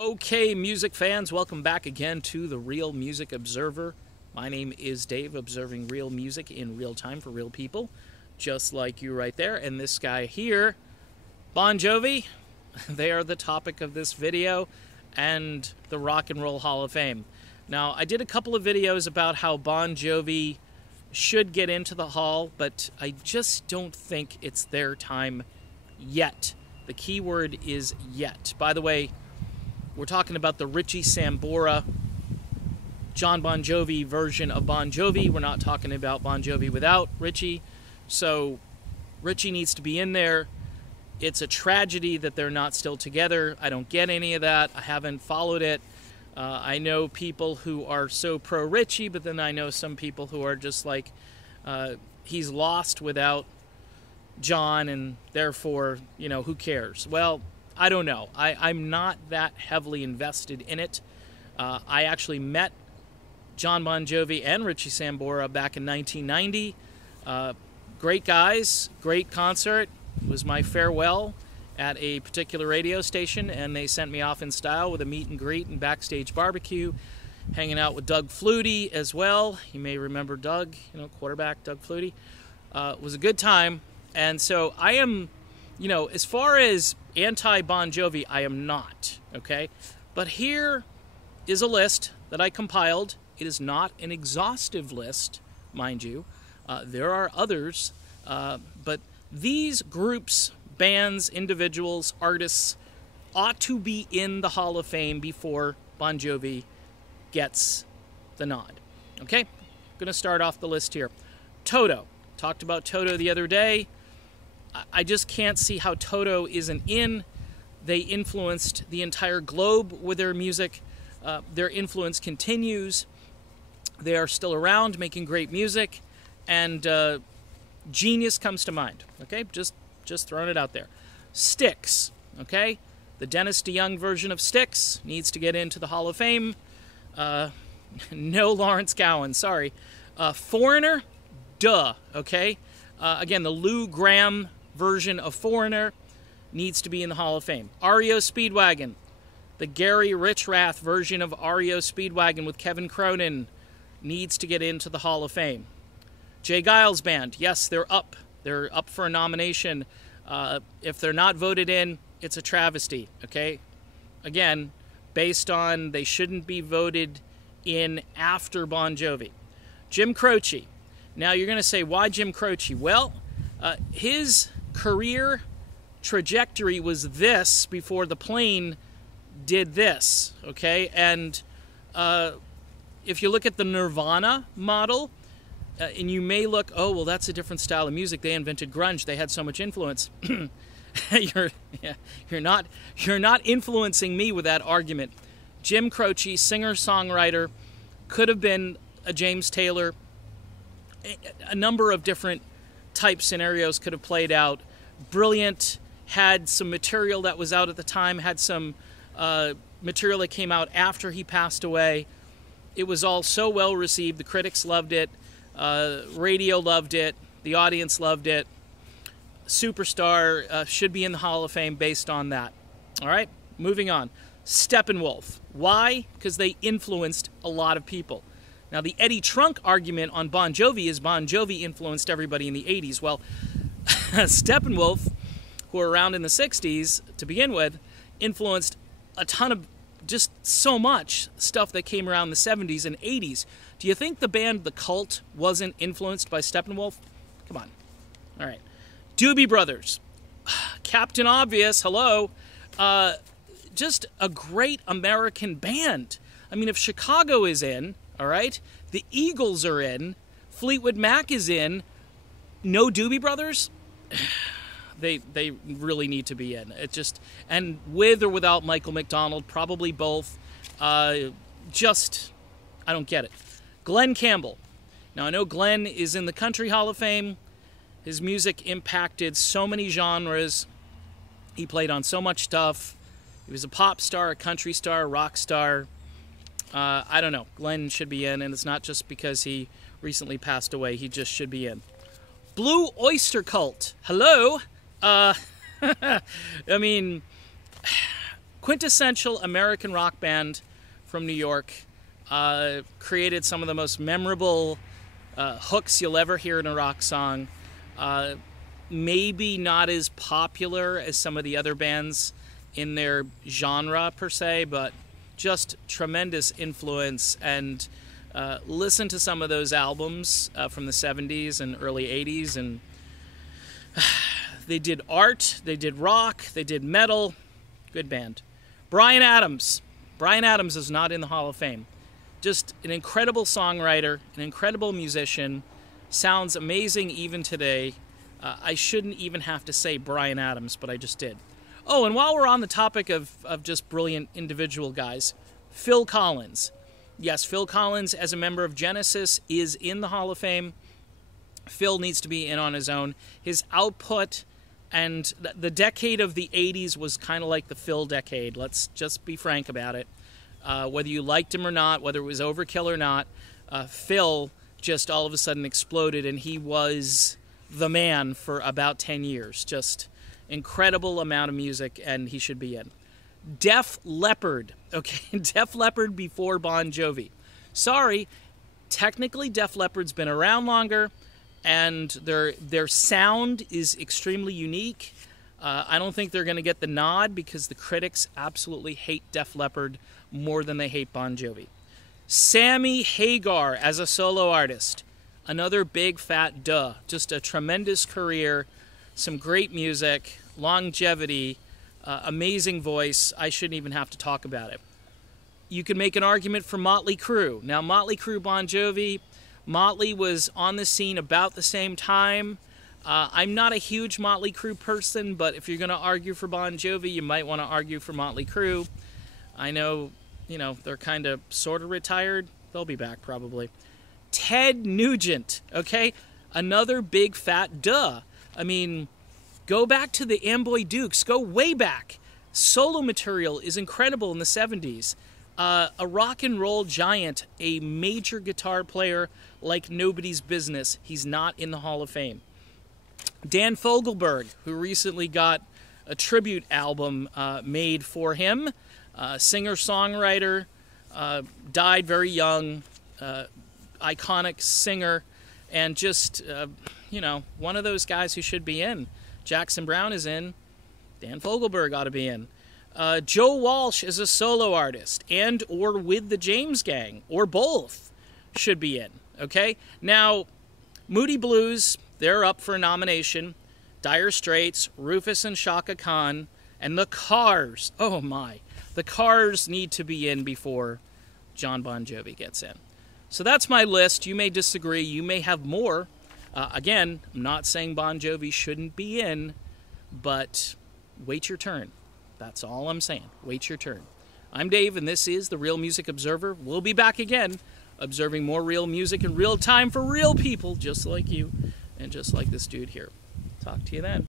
Okay, music fans, welcome back again to the Real Music Observer. My name is Dave, observing real music in real time for real people, just like you right there. And this guy here, Bon Jovi, they are the topic of this video, and the Rock and Roll Hall of Fame. Now, I did a couple of videos about how Bon Jovi should get into the Hall, but I just don't think it's their time yet. The key word is yet. By the way, we're talking about the Richie Sambora, John Bon Jovi version of Bon Jovi. We're not talking about Bon Jovi without Richie. So Richie needs to be in there. It's a tragedy that they're not still together. I don't get any of that. I haven't followed it. I know people who are so pro-Richie, but then I know some people who are just like, he's lost without John, and therefore, you know, who cares? Well, I don't know. I'm not that heavily invested in it. I actually met John Bon Jovi and Richie Sambora back in 1990. Great guys, great concert. It was my farewell at a particular radio station, and they sent me off in style with a meet and greet and backstage barbecue, hanging out with Doug Flutie as well. You may remember Doug, you know, quarterback Doug Flutie. It was a good time, and so I am, you know, as far as anti-Bon Jovi, I am not, okay? But here is a list that I compiled. It is not an exhaustive list, mind you. There are others, but these groups, bands, individuals, artists ought to be in the Hall of Fame before Bon Jovi gets the nod. Okay? I'm going to start off the list here. Toto. Talked about Toto the other day. I just can't see how Toto isn't in. They influenced the entire globe with their music. Their influence continues. They are still around making great music. And Genius comes to mind. Okay? Just throwing it out there. Styx. Okay? The Dennis DeYoung version of Styx needs to get into the Hall of Fame. No Lawrence Gowan. Sorry. Foreigner. Duh. Okay? Again, the Lou Gramm version of Foreigner needs to be in the Hall of Fame. REO Speedwagon, the Gary Richrath version of REO Speedwagon with Kevin Cronin needs to get into the Hall of Fame. Jay Giles Band, yes, they're up. They're up for a nomination. If they're not voted in, it's a travesty, okay? Again, based on they shouldn't be voted in after Bon Jovi. Jim Croce. Now, you're going to say, why Jim Croce? Well, his career trajectory was this before the plane did this, okay? And if you look at the Nirvana model, and you may look, oh, well, that's a different style of music. They invented grunge. They had so much influence. You're not influencing me with that argument. Jim Croce, singer-songwriter, could have been a James Taylor. A number of different type scenarios could have played out. Brilliant, had some material that was out at the time, had some material that came out after he passed away. It was all so well received. The critics loved it. Radio loved it. The audience loved it. Superstar, should be in the Hall of Fame based on that. All right, moving on. Steppenwolf. Why? Because they influenced a lot of people. Now, the Eddie Trunk argument on Bon Jovi is Bon Jovi influenced everybody in the 80s. Well, Steppenwolf, who were around in the 60s to begin with, influenced a ton of just so much stuff that came around the 70s and 80s. Do you think the band The Cult wasn't influenced by Steppenwolf? Come on. All right. Doobie Brothers. Captain Obvious, hello. Just a great American band. I mean, if Chicago is in, all right, the Eagles are in, Fleetwood Mac is in, no Doobie Brothers? They really need to be in. It just, and with or without Michael McDonald, probably both. I don't get it. Glenn Campbell. Now, I know Glenn is in the Country Hall of Fame. His music impacted so many genres. He played on so much stuff. He was a pop star, a country star, a rock star. I don't know. Glenn should be in, and it's not just because he recently passed away. He just should be in. Blue Oyster Cult. Hello? I mean, quintessential American rock band from New York. Created some of the most memorable hooks you'll ever hear in a rock song. Maybe not as popular as some of the other bands in their genre per se, but just tremendous influence. And listen to some of those albums from the 70s and early 80s, and they did art, they did rock, they did metal. Good band. Bryan Adams. Bryan Adams is not in the Hall of Fame. Just an incredible songwriter, an incredible musician. Sounds amazing even today. I shouldn't even have to say Bryan Adams, but I just did. Oh, and while we're on the topic of just brilliant individual guys, Phil Collins. Yes, Phil Collins, as a member of Genesis, is in the Hall of Fame. Phil needs to be in on his own. His output and the decade of the 80s was kind of like the Phil decade. Let's just be frank about it. Whether you liked him or not, whether it was overkill or not, Phil just all of a sudden exploded, and he was the man for about 10 years. Just incredible amount of music, and he should be in. Def Leppard. Okay, Def Leppard before Bon Jovi. Sorry, technically Def Leppard's been around longer, and their sound is extremely unique. I don't think they're going to get the nod because the critics absolutely hate Def Leppard more than they hate Bon Jovi. Sammy Hagar as a solo artist. Another big fat duh. Just a tremendous career, some great music, longevity, amazing voice. I shouldn't even have to talk about it. You can make an argument for Motley Crue. Now, Motley Crue, Bon Jovi, Motley was on the scene about the same time. I'm not a huge Motley Crue person, but if you're going to argue for Bon Jovi, you might want to argue for Motley Crue. I know, they're kind of sort of retired. They'll be back probably. Ted Nugent, okay? Another big fat duh. I mean, go back to the Amboy Dukes. Go way back. Solo material is incredible in the 70s. A rock and roll giant, a major guitar player like nobody's business. He's not in the Hall of Fame. Dan Fogelberg, who recently got a tribute album made for him, singer-songwriter, died very young, iconic singer, and just, one of those guys who should be in. Jackson Browne is in. Dan Fogelberg ought to be in. Joe Walsh is a solo artist, and or with the James Gang, or both, should be in. Okay? Now, Moody Blues, they're up for a nomination. Dire Straits, Rufus and Shaka Khan, and the Cars. Oh my. The Cars need to be in before John Bon Jovi gets in. So that's my list. You may disagree. You may have more. Again, I'm not saying Bon Jovi shouldn't be in, but wait your turn. That's all I'm saying. Wait your turn. I'm Dave, and this is the Real Music Observer. We'll be back again, observing more real music in real time for real people, just like you and just like this dude here. Talk to you then.